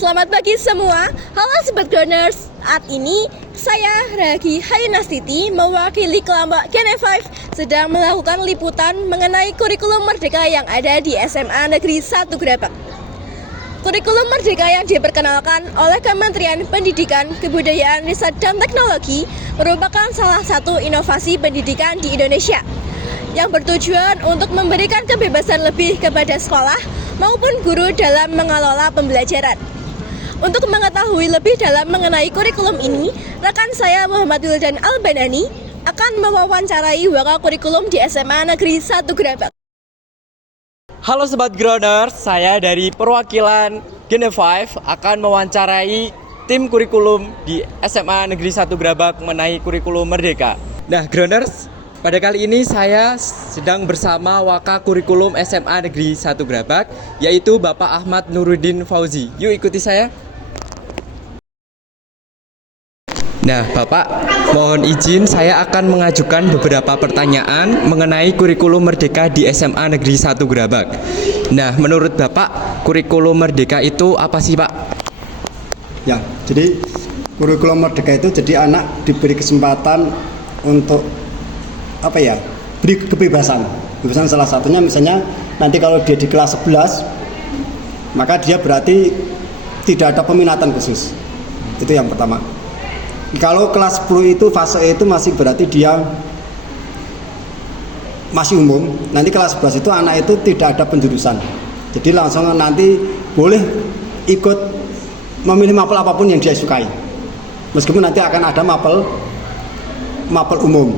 Selamat pagi semua. Halo Sobat Grounders. Saat ini saya Ragi Hayunastiti mewakili kelompok Gen 5 sedang melakukan liputan mengenai kurikulum merdeka yang ada di SMA Negeri 1 Grabak. Kurikulum merdeka yang diperkenalkan oleh Kementerian Pendidikan, Kebudayaan, Riset, dan Teknologi merupakan salah satu inovasi pendidikan di Indonesia yang bertujuan untuk memberikan kebebasan lebih kepada sekolah maupun guru dalam mengelola pembelajaran. Untuk mengetahui lebih dalam mengenai kurikulum ini, rekan saya Muhammad Wildan Albanani akan mewawancarai wakakurikulum di SMA Negeri 1 Grabak. Halo Sobat Grounders, saya dari perwakilan Gen 5 akan mewawancarai tim kurikulum di SMA Negeri 1 Grabak mengenai kurikulum merdeka. Nah Grounders, pada kali ini saya sedang bersama wakakurikulum SMA Negeri 1 Grabak, yaitu Bapak Ahmad Nuruddin Fauzi. Yuk ikuti saya. Nah Bapak, mohon izin saya akan mengajukan beberapa pertanyaan mengenai kurikulum merdeka di SMA Negeri 1 Grabak. Nah menurut Bapak, kurikulum merdeka itu apa sih Pak? Ya, jadi kurikulum merdeka itu jadi anak diberi kesempatan untuk beri kebebasan salah satunya misalnya nanti kalau dia di kelas 11 maka dia berarti tidak ada peminatan khusus, itu yang pertama. Kalau kelas 10 itu fase itu masih berarti dia masih umum. Nanti kelas 11 itu anak itu tidak ada penjurusan, jadi langsung nanti boleh ikut memilih mapel apapun yang dia sukai, meskipun nanti akan ada mapel umum.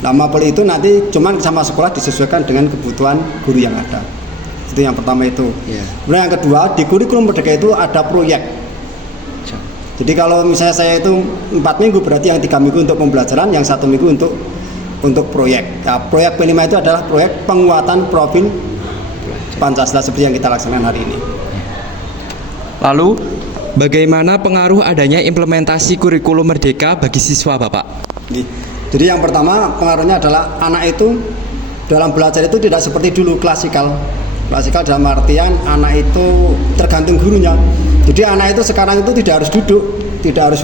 Nah mapel itu nanti cuman sama sekolah disesuaikan dengan kebutuhan guru yang ada. Itu yang pertama itu. Kemudian yang kedua, di kurikulum merdeka itu ada proyek. Jadi kalau misalnya saya itu 4 minggu berarti yang 3 minggu untuk pembelajaran, yang 1 minggu untuk proyek. Nah, proyek P5 itu adalah proyek penguatan profil Pancasila seperti yang kita laksanakan hari ini. Lalu, bagaimana pengaruh adanya implementasi kurikulum merdeka bagi siswa Bapak? Jadi yang pertama pengaruhnya adalah anak itu dalam belajar itu tidak seperti dulu klasikal. Klasikal dalam artian anak itu tergantung gurunya. Jadi anak itu sekarang itu tidak harus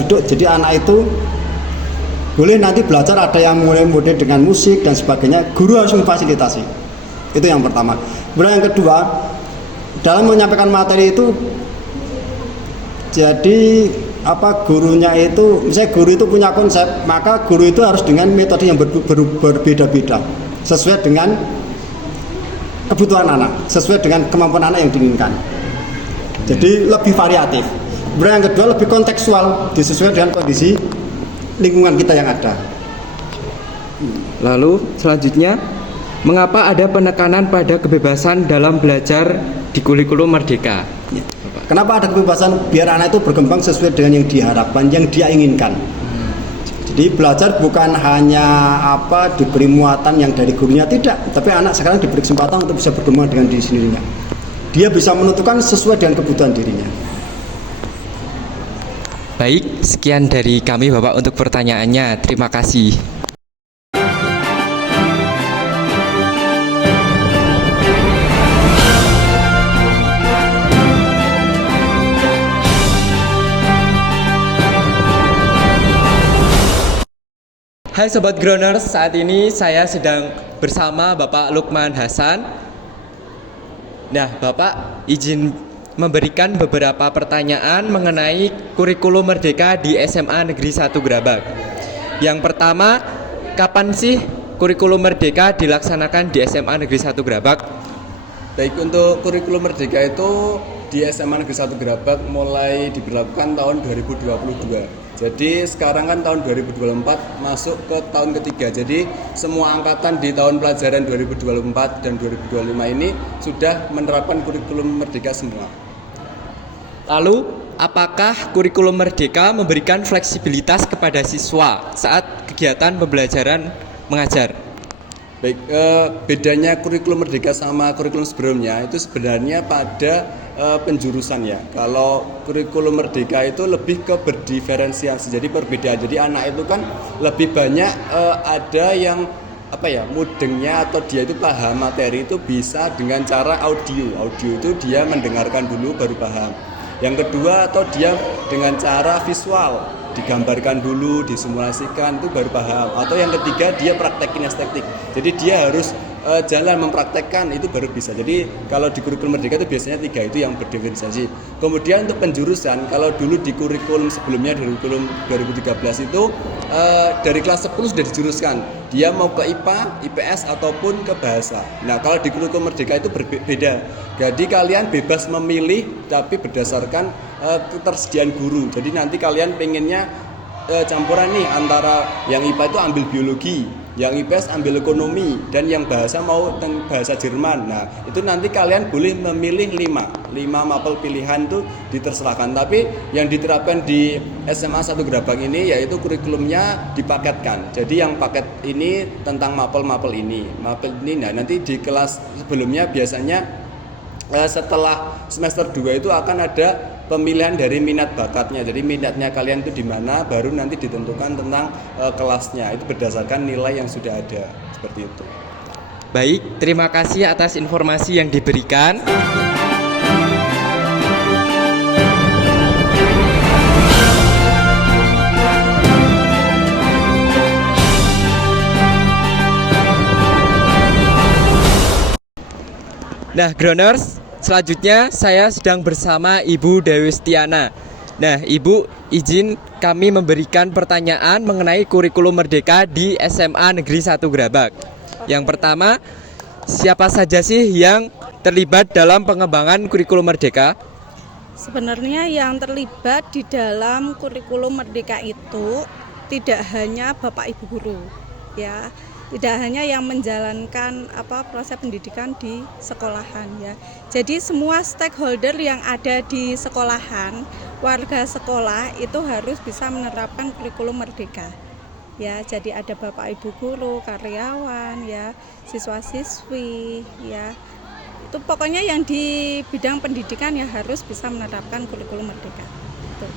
duduk. Jadi anak itu boleh nanti belajar, ada yang mulai dengan musik dan sebagainya. Guru harus memfasilitasi. Itu yang pertama. Kemudian yang kedua, dalam menyampaikan materi itu jadi gurunya itu, misalnya guru itu punya konsep, maka guru itu harus dengan metode yang berbeda-beda sesuai dengan kebutuhan anak, sesuai dengan kemampuan anak yang diinginkan. Jadi lebih variatif. Kemudian yang kedua lebih kontekstual, disesuaikan dengan kondisi lingkungan kita yang ada. Lalu selanjutnya, mengapa ada penekanan pada kebebasan dalam belajar di kurikulum merdeka? Kenapa ada kebebasan? Biar anak itu berkembang sesuai dengan yang diharapkan, yang dia inginkan. Jadi belajar bukan hanya diberi muatan yang dari gurunya, tidak, tapi anak sekarang diberi kesempatan untuk bisa berkembang dengan diri sendirinya. Dia bisa menentukan sesuai dengan kebutuhan dirinya. Baik, sekian dari kami Bapak untuk pertanyaannya. Terima kasih. Hai Sobat Grounders, saat ini saya sedang bersama Bapak Lukman Hasan. Nah, Bapak izin memberikan beberapa pertanyaan mengenai kurikulum merdeka di SMA Negeri 1 Grabak. Yang pertama, kapan sih kurikulum merdeka dilaksanakan di SMA Negeri 1 Grabak? Baik, untuk kurikulum merdeka itu di SMA Negeri 1 Grabak mulai diberlakukan tahun 2022. Jadi sekarang kan tahun 2024 masuk ke tahun ketiga. Jadi semua angkatan di tahun pelajaran 2024 dan 2025 ini sudah menerapkan kurikulum merdeka semua. Lalu, apakah kurikulum merdeka memberikan fleksibilitas kepada siswa saat kegiatan pembelajaran mengajar? Baik, bedanya kurikulum merdeka sama kurikulum sebelumnya itu sebenarnya pada penjurusan ya. Kalau kurikulum merdeka itu lebih ke berdiferensiasi, jadi perbedaan. Jadi anak itu kan lebih banyak ada yang mudengnya atau dia itu paham materi itu bisa dengan cara audio itu dia mendengarkan dulu baru paham. Yang kedua, atau dia dengan cara visual, digambarkan dulu, disimulasikan, itu baru paham. Atau yang ketiga, dia praktekin estetik. Jadi dia harus jalan mempraktekkan, itu baru bisa. Jadi kalau di kurikulum Merdeka itu biasanya 3 itu yang berdefinisi. Kemudian untuk penjurusan, kalau dulu di kurikulum sebelumnya, di kurikulum 2013 itu dari kelas 10 sudah dijuruskan. Dia mau ke IPA, IPS ataupun ke bahasa. Nah, kalau di kurikulum Merdeka itu berbeda. Jadi kalian bebas memilih, tapi berdasarkan ketersediaan guru. Jadi nanti kalian pengennya campuran nih antara yang IPA itu ambil biologi, yang IPS ambil ekonomi, dan yang bahasa mau bahasa Jerman. Nah, itu nanti kalian boleh memilih 5 mapel pilihan itu diterserahkan. Tapi yang diterapkan di SMA 1 Gerabang ini yaitu kurikulumnya dipaketkan. Jadi yang paket ini tentang mapel-mapel ini. Mapel ini, nah nanti di kelas sebelumnya biasanya setelah semester 2 itu akan ada pemilihan dari minat bakatnya. Jadi minatnya kalian itu di mana, baru nanti ditentukan tentang kelasnya. Itu berdasarkan nilai yang sudah ada, seperti itu. Baik, terima kasih atas informasi yang diberikan. Nah, Grounders, selanjutnya saya sedang bersama Ibu Dewi Setiana. Nah, Ibu izin kami memberikan pertanyaan mengenai kurikulum Merdeka di SMA Negeri 1 Gerabak. Yang pertama, siapa saja sih yang terlibat dalam pengembangan kurikulum Merdeka? Sebenarnya yang terlibat di dalam kurikulum Merdeka itu tidak hanya Bapak Ibu guru, ya. Tidak hanya yang menjalankan proses pendidikan di sekolahan, ya. Jadi semua stakeholder yang ada di sekolahan, warga sekolah itu harus bisa menerapkan kurikulum Merdeka. Ya, jadi ada Bapak Ibu guru, karyawan, ya, siswa-siswi, ya. Itu pokoknya yang di bidang pendidikan ya harus bisa menerapkan kurikulum Merdeka. Itu.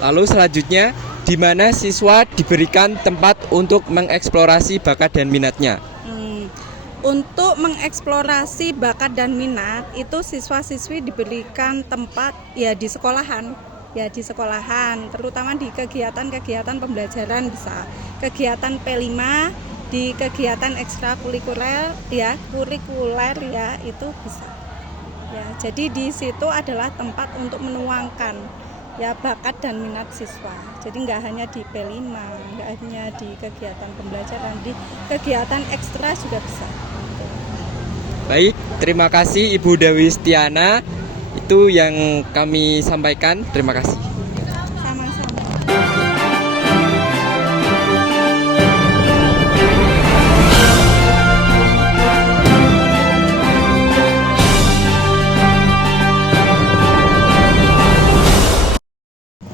Lalu selanjutnya, di mana siswa diberikan tempat untuk mengeksplorasi bakat dan minatnya? Untuk mengeksplorasi bakat dan minat itu siswa-siswi diberikan tempat ya di sekolahan. Ya di sekolahan, terutama di kegiatan-kegiatan pembelajaran bisa. Kegiatan P5 di kegiatan ekstrakurikuler ya, kurikuler ya itu bisa. Ya, jadi di situ adalah tempat untuk menuangkan ya bakat dan minat siswa. Jadi nggak hanya di P5, nggak hanya di kegiatan pembelajaran, di kegiatan ekstra juga bisa. Baik, terima kasih Ibu Dewi Setiana. Itu yang kami sampaikan. Terima kasih. Sama-sama.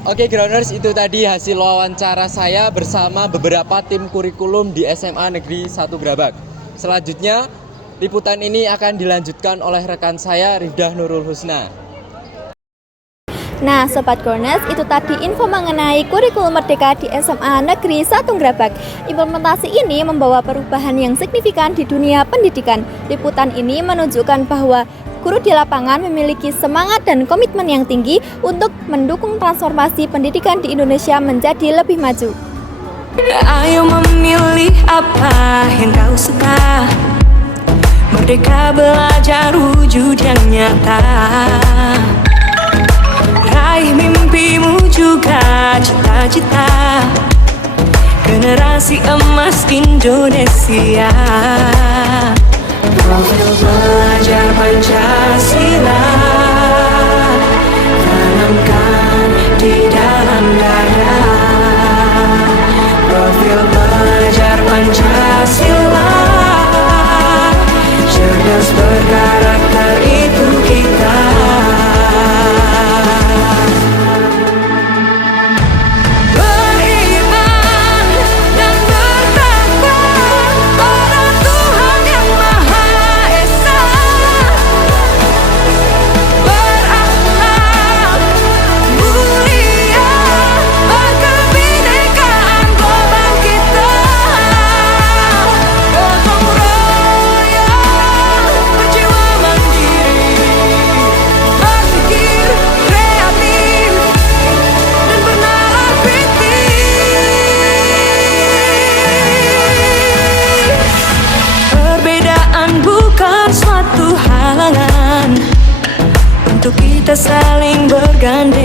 Oke, Grounders, itu tadi hasil wawancara saya bersama beberapa tim kurikulum di SMA Negeri 1 Gerabak. Selanjutnya, liputan ini akan dilanjutkan oleh rekan saya, Rifdah Nurul Husna. Nah, Sobat Grounders, itu tadi info mengenai kurikulum Merdeka di SMA Negeri 1 Gerabak. Implementasi ini membawa perubahan yang signifikan di dunia pendidikan. Liputan ini menunjukkan bahwa guru di lapangan memiliki semangat dan komitmen yang tinggi untuk mendukung transformasi pendidikan di Indonesia menjadi lebih maju. Ayo memilih apa yang kau suka. Merdeka belajar wujud yang nyata. Raih mimpimu juga cita-cita. Generasi emas Indonesia. Profil belajar Pancasila tanamkan di dalam dada. Profil belajar Pancasila cerdas berkarakter itu kita. Beriman dan bertakwa pada Tuhan yang Maha Esa. saling berganti.